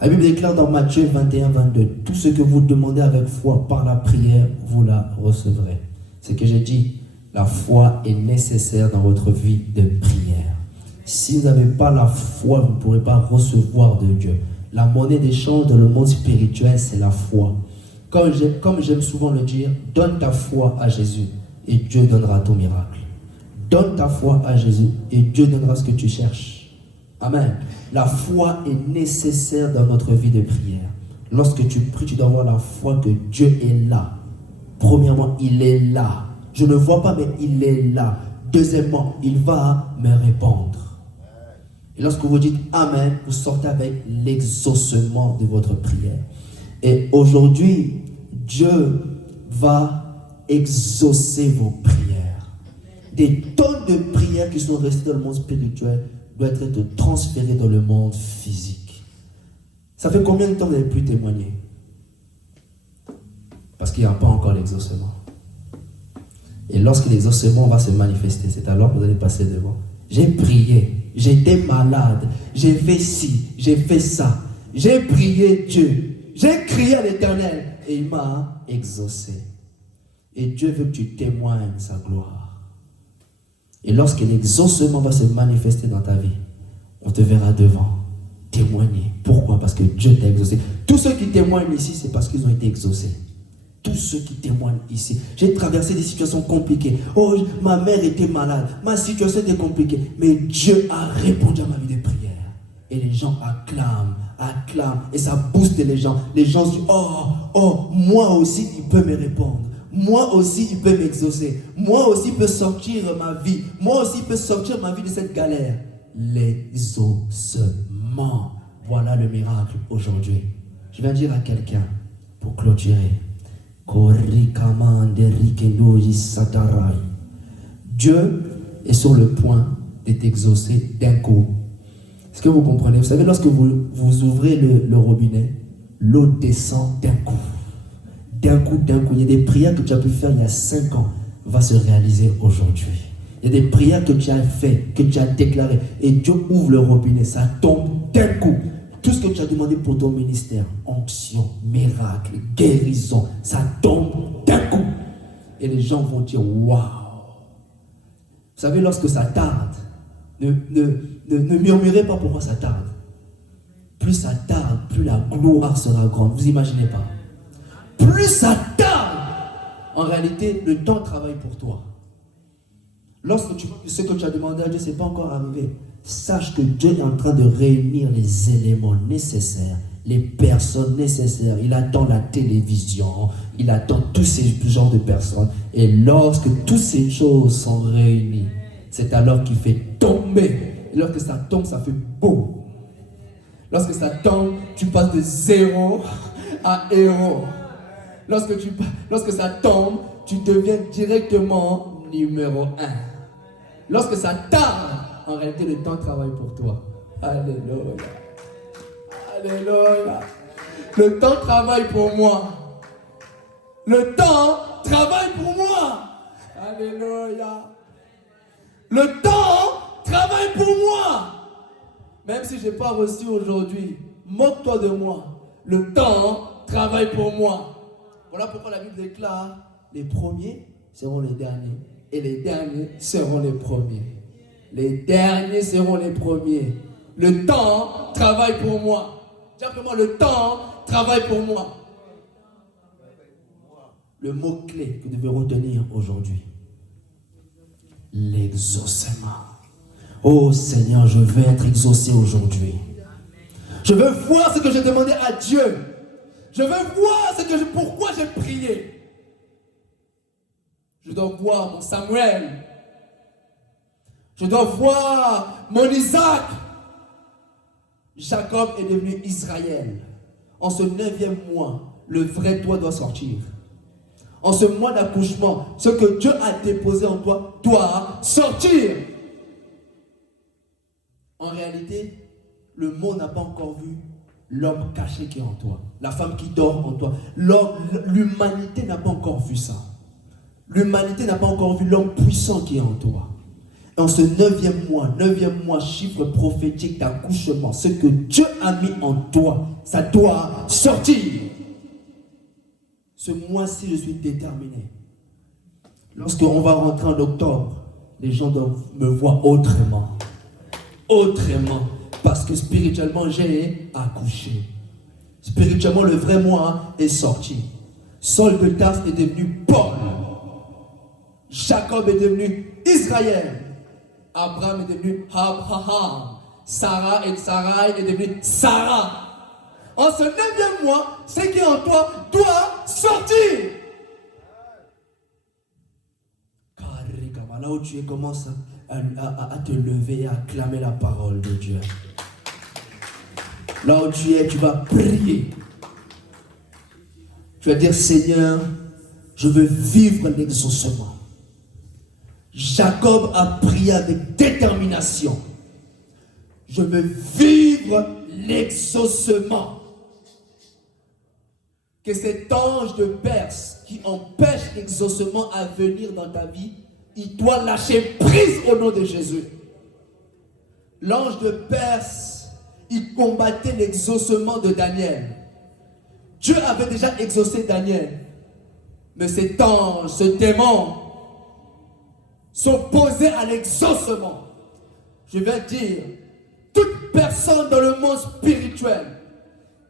La Bible déclare dans Matthieu 21, 22, tout ce que vous demandez avec foi par la prière, vous la recevrez. C'est ce que j'ai dit, la foi est nécessaire dans votre vie de prière. Si vous n'avez pas la foi, vous ne pourrez pas recevoir de Dieu. La monnaie d'échange dans le monde spirituel, c'est la foi. Comme j'aime souvent le dire, donne ta foi à Jésus et Dieu donnera ton miracle. Donne ta foi à Jésus et Dieu donnera ce que tu cherches. Amen. La foi est nécessaire dans notre vie de prière. Lorsque tu pries, tu dois avoir la foi que Dieu est là. Premièrement, il est là. Je ne vois pas, mais il est là. Deuxièmement, il va me répondre. Et lorsque vous dites Amen, vous sortez avec l'exaucement de votre prière. Et aujourd'hui, Dieu va exaucer vos prières. Des tonnes de prières qui sont restées dans le monde spirituel doivent être transférées dans le monde physique. Ça fait combien de temps que vous n'avez plus témoigné? Parce qu'il n'y a pas encore l'exaucement. Et lorsque l'exaucement va se manifester, c'est alors que vous allez passer devant. J'ai prié, j'étais malade, j'ai fait ci, j'ai fait ça. J'ai prié Dieu, j'ai crié à l'Éternel et il m'a exaucé. Et Dieu veut que tu témoignes sa gloire. Et lorsque l'exaucement va se manifester dans ta vie, on te verra devant, témoigner. Pourquoi? Parce que Dieu t'a exaucé. Tous ceux qui témoignent ici, c'est parce qu'ils ont été exaucés. Tous ceux qui témoignent ici. J'ai traversé des situations compliquées. Oh, ma mère était malade. Ma situation était compliquée. Mais Dieu a répondu à ma vie de prière. Et les gens acclament. Et ça booste les gens. Les gens disent, moi aussi, il peut me répondre. Moi aussi, il peut m'exaucer. Moi aussi, il peut sortir ma vie. Moi aussi, il peut sortir ma vie de cette galère. L'exaucement. Voilà le miracle aujourd'hui. Je viens dire à quelqu'un, pour clôturer, Dieu est sur le point d'être exaucé d'un coup. Est-ce que vous comprenez? Vous savez, lorsque vous ouvrez le robinet, l'eau descend d'un coup. D'un coup. Il y a des prières que tu as pu faire il y a 5 ans, va se réaliser aujourd'hui. Il y a des prières que tu as fait, que tu as déclarées, et Dieu ouvre le robinet, ça tombe d'un coup. Tout ce que tu as demandé pour ton ministère, onction, miracle, guérison, ça tombe d'un coup. Et les gens vont dire, waouh. Vous savez, lorsque ça tarde, ne murmurez pas pourquoi ça tarde. Plus ça tarde, plus la gloire sera grande. Vous imaginez pas? Plus ça tarde, en réalité, le temps travaille pour toi. Lorsque ce que tu as demandé à Dieu, ce n'est pas encore arrivé. Sache que Dieu est en train de réunir les éléments nécessaires, les personnes nécessaires. Il attend la télévision, il attend tous ces genres de personnes. Et lorsque toutes ces choses sont réunies, c'est alors qu'il fait tomber. Et lorsque ça tombe, ça fait boum. Lorsque ça tombe, tu passes de 0 à héros. Lorsque ça tombe, tu deviens directement numéro 1. Lorsque ça tarde, en réalité, le temps travaille pour toi. Alléluia. Alléluia. Le temps travaille pour moi. Le temps travaille pour moi. Alléluia. Le temps travaille pour moi. Même si je n'ai pas reçu aujourd'hui, moque-toi de moi. Le temps travaille pour moi. Voilà pourquoi la Bible déclare, les premiers seront les derniers. Et les derniers seront les premiers. Les derniers seront les premiers. Le temps travaille pour moi. Dis après moi, le temps travaille pour moi. Le mot-clé que vous devez retenir aujourd'hui. L'exaucement. Oh Seigneur, je veux être exaucé aujourd'hui. Je veux voir ce que j'ai demandé à Dieu. Je veux voir pourquoi j'ai prié. Je dois voir mon Samuel. Je dois voir mon Isaac. Jacob est devenu Israël. En ce 9e mois, le vrai toi doit sortir. En ce mois d'accouchement, ce que Dieu a déposé en toi doit sortir. En réalité, le monde n'a pas encore vu l'homme caché qui est en toi. La femme qui dort en toi. L'humanité n'a pas encore vu ça. L'humanité n'a pas encore vu l'homme puissant qui est en toi. Dans ce 9e mois, chiffre prophétique d'accouchement, ce que Dieu a mis en toi, ça doit sortir. Ce mois-ci, je suis déterminé. Lorsqu'on va rentrer en octobre, les gens doivent me voir autrement. Autrement. Parce que spirituellement, j'ai accouché. Spirituellement, le vrai moi est sorti. Saul de Tarse est devenu Paul. Jacob est devenu Israël. Abraham est devenu Abraham. Sarah et Sarai est devenue Sarah. En ce 9e mois, ce qui est en toi doit sortir. Là où tu es, commence à te lever et à acclamer la parole de Dieu. Là où tu es, tu vas prier. Tu vas dire, Seigneur, je veux vivre l'exaucement. Jacob a prié avec détermination. Je veux vivre l'exaucement. Que cet ange de Perse qui empêche l'exaucement à venir dans ta vie, il doit lâcher prise au nom de Jésus. L'ange de Perse, il combattait l'exaucement de Daniel. Dieu avait déjà exaucé Daniel. Mais cet ange, ce démon, s'opposait à l'exaucement. Je vais dire, toute personne dans le monde spirituel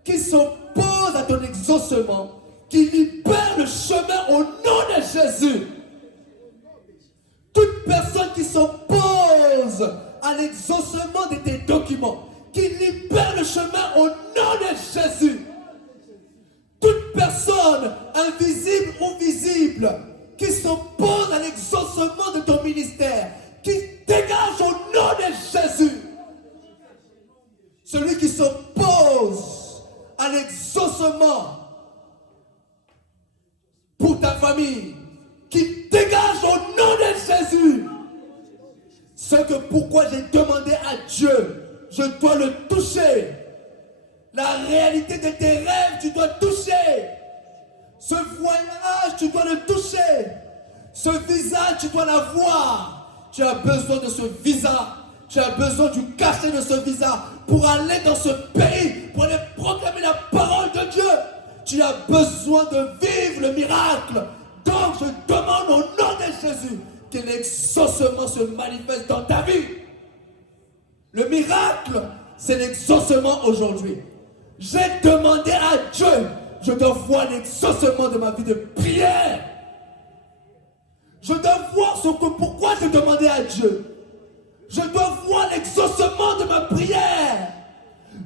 qui s'oppose à ton exaucement, qui libère le chemin au nom de Jésus. Toute personne qui s'oppose à l'exaucement de tes documents, qui libère le chemin au nom de Jésus. Toute personne, invisible ou visible, qui s'oppose à l'exaucement de ton ministère, qui dégage au nom de Jésus. Celui qui s'oppose à l'exaucement pour ta famille, qui dégage au nom de Jésus. C'est que pourquoi j'ai demandé à Dieu, je dois le toucher. La réalité de tes rêves, tu dois toucher. Ce voyage, tu dois le toucher. Ce visage, tu dois l'avoir. Tu as besoin de ce visa. Tu as besoin du cachet de ce visa pour aller dans ce pays, pour aller proclamer la parole de Dieu. Tu as besoin de vivre le miracle. Donc je demande au nom de Jésus que l'exaucement se manifeste dans ta vie. Le miracle, c'est l'exaucement aujourd'hui. J'ai demandé à Dieu, je dois voir l'exaucement de ma vie de prière. Je dois voir pourquoi j'ai demandé à Dieu. Je dois voir l'exaucement de ma prière.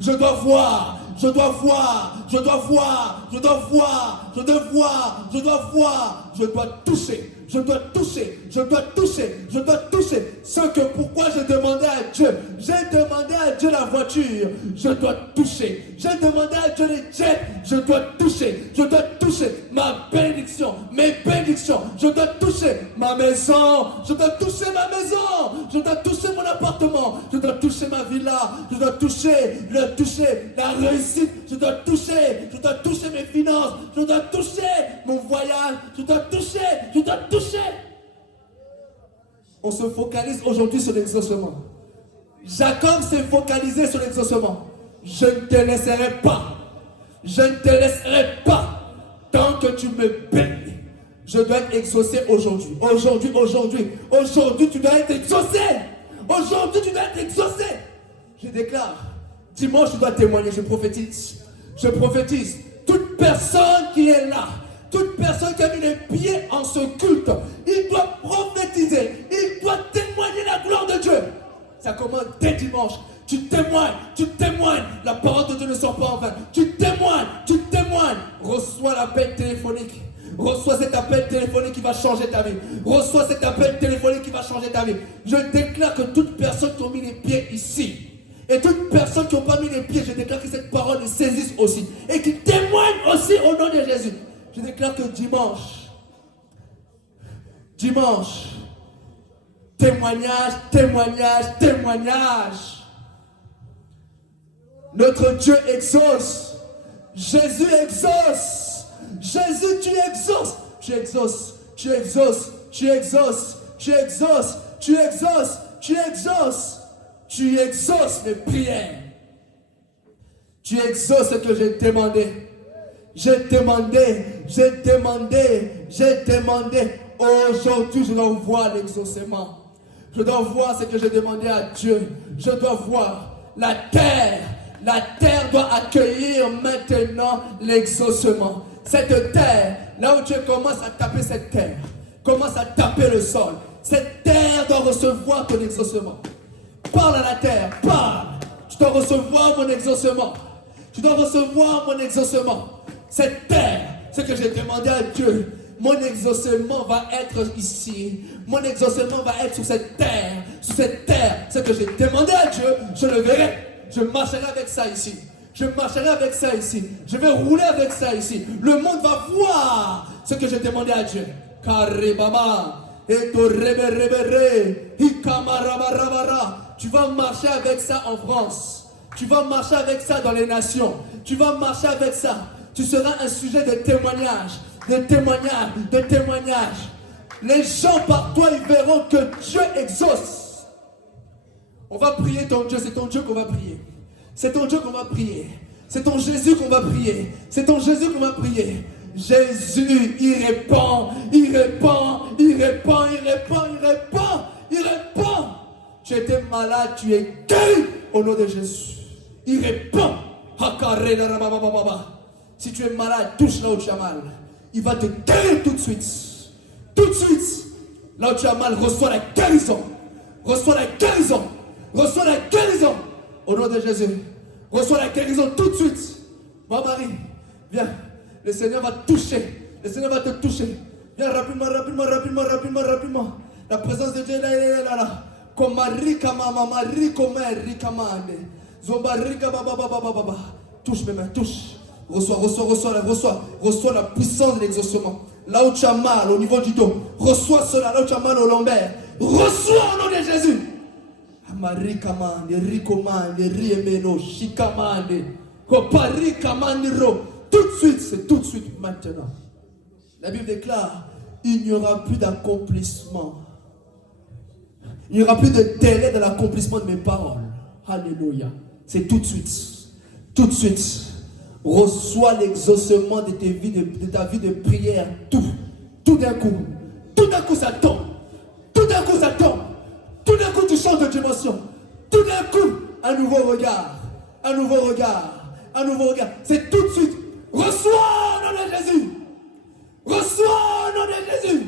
Je dois voir, je dois voir, je dois voir, je dois voir, je dois voir, je dois voir, je dois toucher. Je dois toucher, je dois toucher, je dois toucher. Ce que pourquoi j'ai demandé à Dieu. J'ai demandé à Dieu la voiture, je dois toucher. J'ai demandé à Dieu les jets, je dois toucher. Je dois toucher ma bénédiction, mes bénédictions. Je dois toucher ma maison, je dois toucher ma maison. Je dois toucher mon appartement, je dois toucher ma villa. Je dois toucher la réussite. Je dois toucher mes finances. Je dois toucher mon voyage. Je dois toucher. On se focalise aujourd'hui sur l'exaucement. Jacob s'est focalisé sur l'exaucement. Je ne te laisserai pas. Je ne te laisserai pas tant que tu me bénis. Je dois être exaucé aujourd'hui. Aujourd'hui, tu dois être exaucé. Aujourd'hui, tu dois être exaucé. Je déclare. Dimanche, tu dois témoigner. Je prophétise. Toute personne qui est là, toute personne qui a mis les pieds en ce culte, il doit prophétiser, il doit témoigner la gloire de Dieu. Ça commence dès dimanche. Tu témoignes. La parole de Dieu ne sort pas en vain. Tu témoignes. Reçois l'appel téléphonique. Reçois cet appel téléphonique qui va changer ta vie. Reçois cet appel téléphonique qui va changer ta vie. Je déclare que toute personne qui a mis les pieds ici, et toute personne qui n'a pas mis les pieds, je déclare que cette parole les saisisse aussi. Et qui témoigne aussi au nom de Jésus. Je déclare que dimanche, témoignage. Notre Dieu exauce. Jésus exauce. Jésus, tu exauces mes prières. Tu exauces ce que j'ai demandé. J'ai demandé. Aujourd'hui, je dois voir l'exaucement. Je dois voir ce que j'ai demandé à Dieu. Je dois voir la terre. La terre doit accueillir maintenant l'exaucement. Cette terre, là où tu commences à taper cette terre, Commence à taper le sol. Cette terre doit recevoir ton exaucement. Parle à la terre, parle. Tu dois recevoir mon exaucement. Tu dois recevoir mon exaucement. Cette terre, ce que j'ai demandé à Dieu, mon exaucement va être ici. Mon exaucement va être sur cette terre. Sur cette terre, ce que j'ai demandé à Dieu, je le verrai. Je marcherai avec ça ici. Je marcherai avec ça ici. Je vais rouler avec ça ici. Le monde va voir ce que j'ai demandé à Dieu. Tu vas marcher avec ça en France. Tu vas marcher avec ça dans les nations. Tu vas marcher avec ça. Tu seras un sujet de témoignage. De témoignage. De témoignage. Les gens par toi, ils verront que Dieu exauce. On va prier ton Dieu. C'est ton Dieu qu'on va prier. C'est ton Dieu qu'on va prier. C'est ton Jésus qu'on va prier. C'est ton Jésus qu'on va prier. Jésus, il répond, il répond, il répond, il répond, il répond, il répond. Tu étais malade, tu es guéri au nom de Jésus. Il répond. Si tu es malade, touche là où tu as mal. Il va te guérir tout de suite. Tout de suite. Là où tu as mal, reçois la guérison. Reçois la guérison. Reçois la guérison. Au nom de Jésus. Reçois la guérison tout de suite. Ma Marie, viens. Le Seigneur va te toucher. Le Seigneur va te toucher. Viens rapidement, rapidement, rapidement, rapidement, rapidement. La présence de Dieu est là. Comme Marie, comme Marie, comme Marie, comme Marie. Zombarika, baba, baba, baba. Touche mes mains, touche. Reçois, reçois, reçois, reçois. Reçois la puissance de l'exaucement. Là où tu as mal, au niveau du dos. Reçois cela, là où tu as mal au lombaire. Reçois au nom de Jésus. Marie, kamande, rikomande, riemeno, shikamande. Kopari, kamandiro. Tout de suite, c'est tout de suite maintenant. La Bible déclare, il n'y aura plus d'accomplissement. Il n'y aura plus de délai dans l'accomplissement de mes paroles. Alléluia. C'est tout de suite. Tout de suite. Reçois l'exaucement de ta vie de prière. Tout d'un coup. Tout d'un coup, ça tombe. Tout d'un coup, ça tombe. Tout d'un coup, tu changes de dimension. Tout d'un coup, un nouveau regard. Un nouveau regard. Un nouveau regard. C'est tout de suite. Reçois au nom de Jésus. Reçois au nom de Jésus.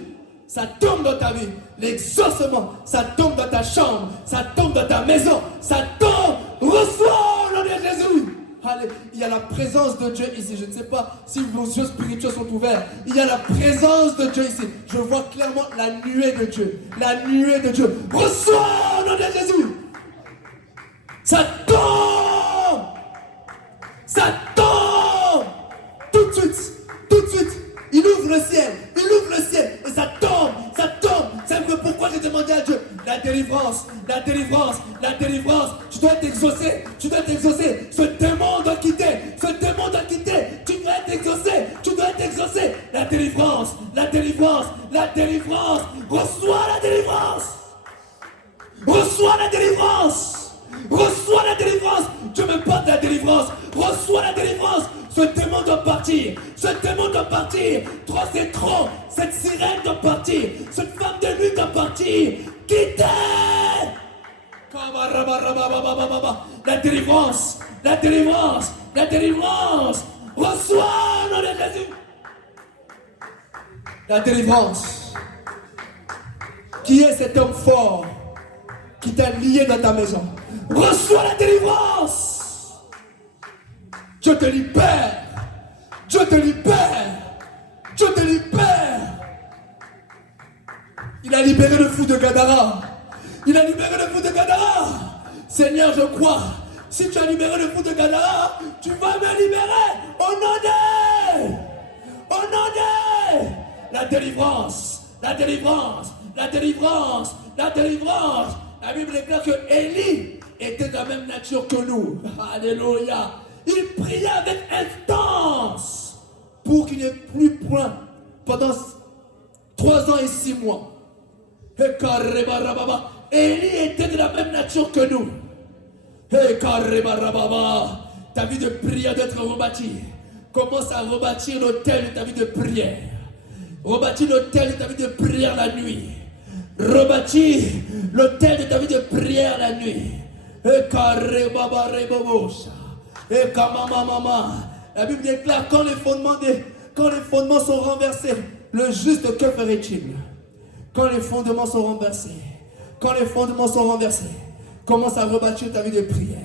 Ça tombe dans ta vie. L'exaucement, ça tombe dans ta chambre. Ça tombe dans ta maison. Ça tombe. Reçois au nom de Jésus. Allez, il y a la présence de Dieu ici. Je ne sais pas si vos yeux spirituels sont ouverts. Il y a la présence de Dieu ici. Je vois clairement la nuée de Dieu. La nuée de Dieu. Reçois au nom de Jésus. Ça tombe. Ça tombe. Tout de suite. Tout de suite. Il ouvre le ciel. Il ouvre le ciel. Et ça tombe. Ça tombe. C'est pourquoi j'ai demandé à Dieu. La délivrance. La délivrance. La délivrance. Tu dois être exaucé. Tu dois être exaucé. Ce démon doit quitter. Ce démon doit quitter. Tu dois être exaucé. Tu dois être exaucé. La délivrance. La délivrance. La délivrance. Reçois la délivrance. Reçois la délivrance. Reçois la délivrance. Dieu me parle de la délivrance. Reçois la délivrance. Ce démon doit partir. Ce démon doit partir. Trop, c'est trop. Cette sirène doit partir. Cette femme de nuit doit partir. Quittez. La délivrance. La délivrance. La délivrance. Reçois au nom de Jésus. La délivrance. Qui est cet homme fort qui t'a lié dans ta maison? Reçois la délivrance. Dieu te libère. Dieu te libère. Dieu te libère. Il a libéré le fou de Gadara. Il a libéré le fou de Gadara. Seigneur, je crois. Si tu as libéré le fou de Gadara, tu vas me libérer. Au nom de. Au nom de. La délivrance. La délivrance. La délivrance. La délivrance. La Bible déclare que Élie était de la même nature que nous. Alléluia. Il priait avec intense pour qu'il n'y ait plus point pendant 3 ans et 6 mois. Élie était de la même nature que nous. Ta vie de prière doit être rebâtie. Commence à rebâtir l'autel de ta vie de prière. Rebâtis l'autel de ta vie de prière la nuit. Rebâtis l'autel de ta vie de prière la nuit. La Bible déclare quand les fondements sont renversés, le juste, que ferait-il? Quand les fondements sont renversés, commence à rebâtir ta vie de prière.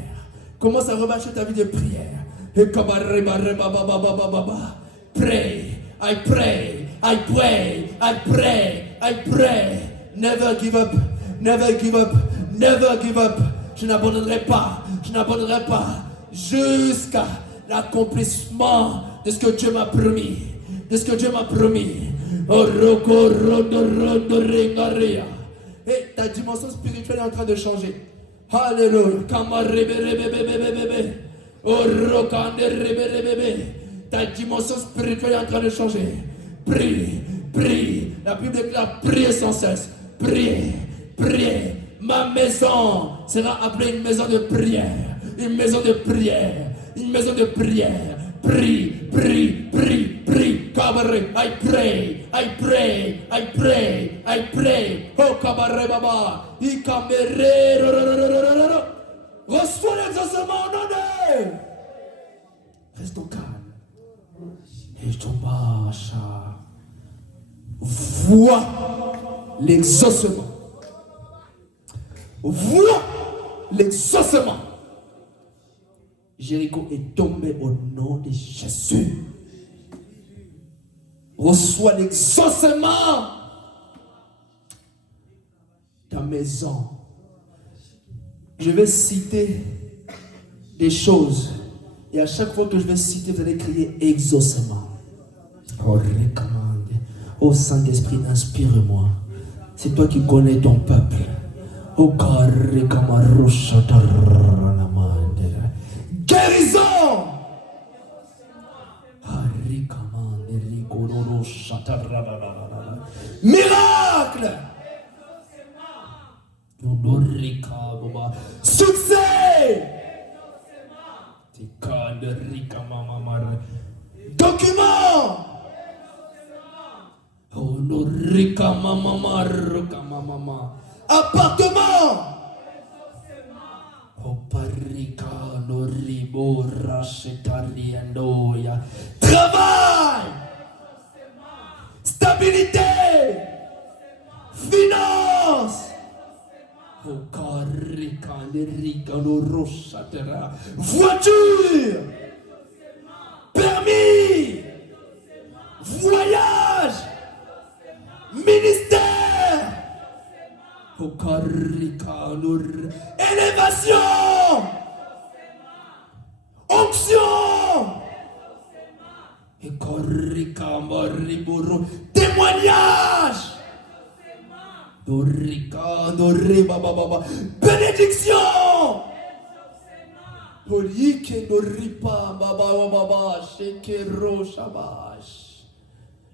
Commence à rebâtir ta vie de prière. Et pray, I pray, I pray, I pray, I pray. Never give up, never give up, never give up. Je n'abandonnerai pas jusqu'à l'accomplissement de ce que Dieu m'a promis. Et ta dimension spirituelle est en train de changer. Alléluia. Ta dimension spirituelle est en train de changer. Prie. La Bible déclare prier sans cesse. Priez. Ma maison sera appelée une maison de prière. Une maison de prière. Prie. I pray. Oh, kabare baba. Reçois l'exaucement au nom de. Reste au calme. Et ton bacha. Vois l'exaucement. Jéricho est tombé au nom de Jésus. Reçois l'exaucement. Ta maison. Je vais citer des choses. Et à chaque fois que je vais citer, vous allez crier exaucement. Oh, recommande. Oh Saint-Esprit, inspire-moi. C'est toi qui connais ton peuple. Oh, guérison. Miracle. Succès. Document. Appartement. Travail. Stabilité. Finance. Voiture. Permis. Voyage. Ministère. Élévation. Onction. Témoignage. Bénédiction.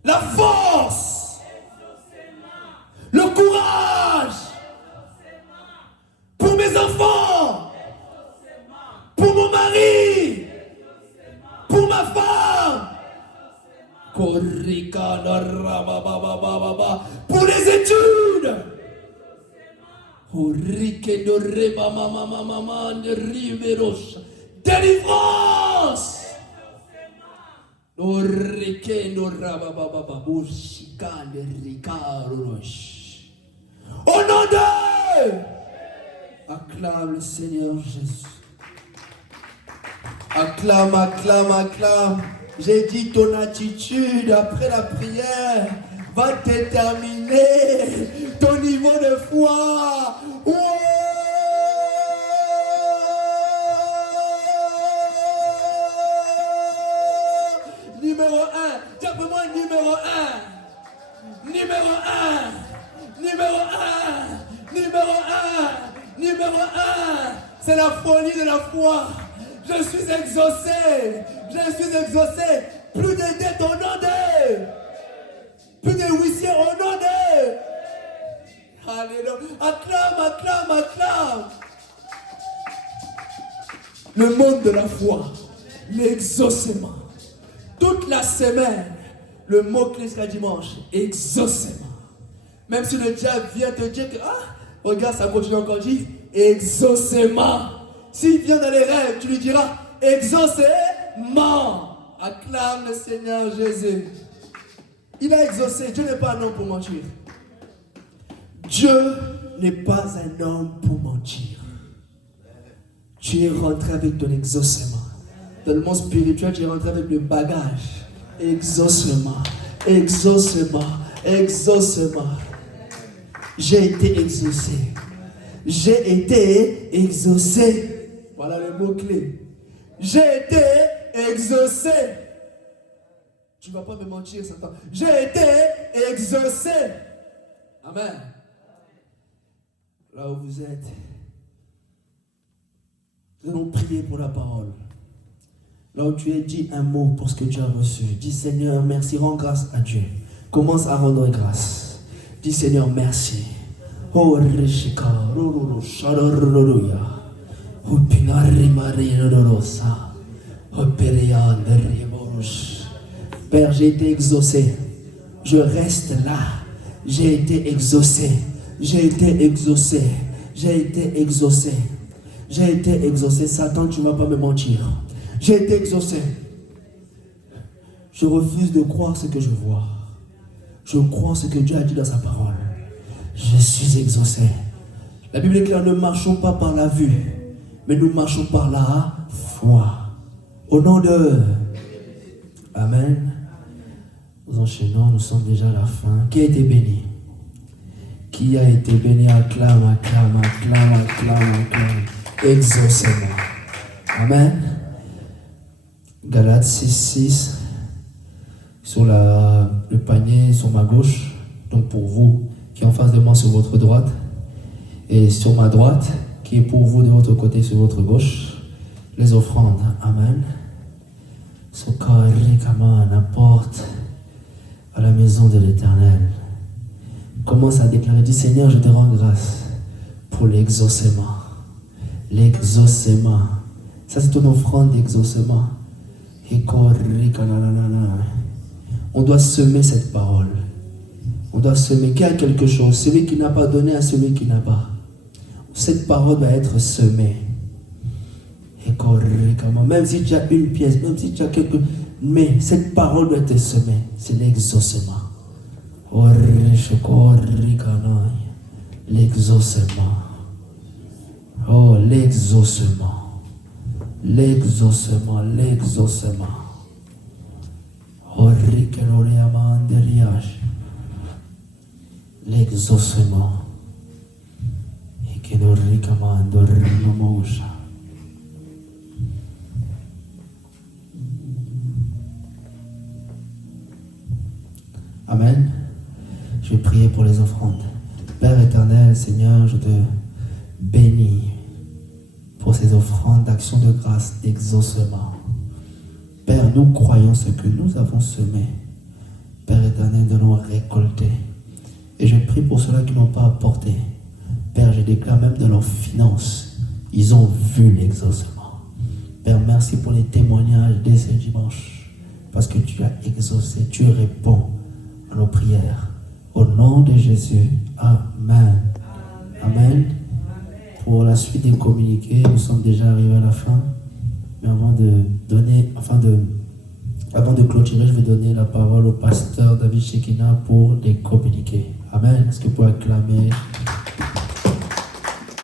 La force. Le courage. Pour mes enfants. Pour mon mari. Pour ma femme. Pour les études. Délivrance. Au nom de. Acclame le Seigneur Jésus. Acclame. J'ai dit ton attitude après la prière va déterminer ton niveau de foi. Ouais. Numéro 1, dis-moi numéro 1. Numéro 1, c'est la folie de la foi. Je suis exaucé. Plus de dettes au nom de. Plus de huissiers au nom de. Alléluia. Acclame. Le monde de la foi. L'exaucement. Toute la semaine, le mot-clé sera dimanche. Exaucement. Même si le diable vient te dire que, regarde, ça continue encore, dit exaucement. S'il vient dans les rêves, tu lui diras exaucement. Acclame le Seigneur Jésus. Il a exaucé. Dieu n'est pas un homme pour mentir. Dieu n'est pas un homme pour mentir. Tu es rentré avec ton exaucement. Dans le monde spirituel, tu es rentré avec le bagage. Exaucement, exaucement, exaucement. J'ai été exaucé. J'ai été exaucé. Voilà le mot-clé. J'ai été exaucé. Tu ne vas pas me mentir, Satan. J'ai été exaucé. Amen. Là où vous êtes, nous allons prier pour la parole. Là où tu es, dis un mot pour ce que tu as reçu. Dis Seigneur, merci, rends grâce à Dieu. Commence à rendre grâce. Dis Seigneur, merci. Oh, Rishika, Ruru, Shadoroya, oh, Pinari, Marie, Rorosa, oh, Perian, Riborush. Père, j'ai été exaucé. Je reste là. J'ai été exaucé. J'ai été exaucé. J'ai été exaucé. J'ai été exaucé. Satan, tu ne vas pas me mentir. J'ai été exaucé. Je refuse de croire ce que je vois. Je crois ce que Dieu a dit dans sa parole. Je suis exaucé. La Bible est claire, ne marchons pas par la vue, mais nous marchons par la foi. Au nom de... Amen. Nous enchaînons, nous sommes déjà à la fin. Qui a été béni? Qui a été béni? Acclame, acclame, acclame, acclame, acclame. Exaucement. Amen. Galates 6:6. Sur le panier sur ma gauche. Donc pour vous qui est en face de moi sur votre droite. Et sur ma droite, qui est pour vous de votre côté sur votre gauche. Les offrandes. Amen. Sokarikaman apporte à la maison de l'Éternel. Commence à déclarer, dis Seigneur, je te rends grâce pour l'exaucement. L'exaucement. Ça c'est ton offrande d'exaucement. On doit semer cette parole. On doit semer. Qui a quelque chose? Celui qui n'a pas donné à celui qui n'a pas. Cette parole doit être semée. Même si tu as une pièce, même si tu as quelque... Mais cette parole doit être semée. C'est l'exaucement. L'exaucement. Oh, l'exaucement. L'exaucement. L'exaucement. L'exaucement. Amen. Je vais prier pour les offrandes. Père éternel, Seigneur, je te bénis pour ces offrandes d'action de grâce, d'exaucement. Père, nous croyons ce que nous avons semé. Père éternel, de nous récolter. Et je prie pour ceux-là qui n'ont pas apporté. Père, je déclare même de leurs finances, ils ont vu l'exaucement. Père, merci pour les témoignages dès ce dimanche. Parce que tu as exaucé, tu réponds à nos prières. Au nom de Jésus, Amen. Amen. Pour la suite des communiqués, nous sommes déjà arrivés à la fin. Mais avant de clôturer, je vais donner la parole au pasteur David Shekina pour les communiqués. Amen. Est-ce que vous pouvez acclamer?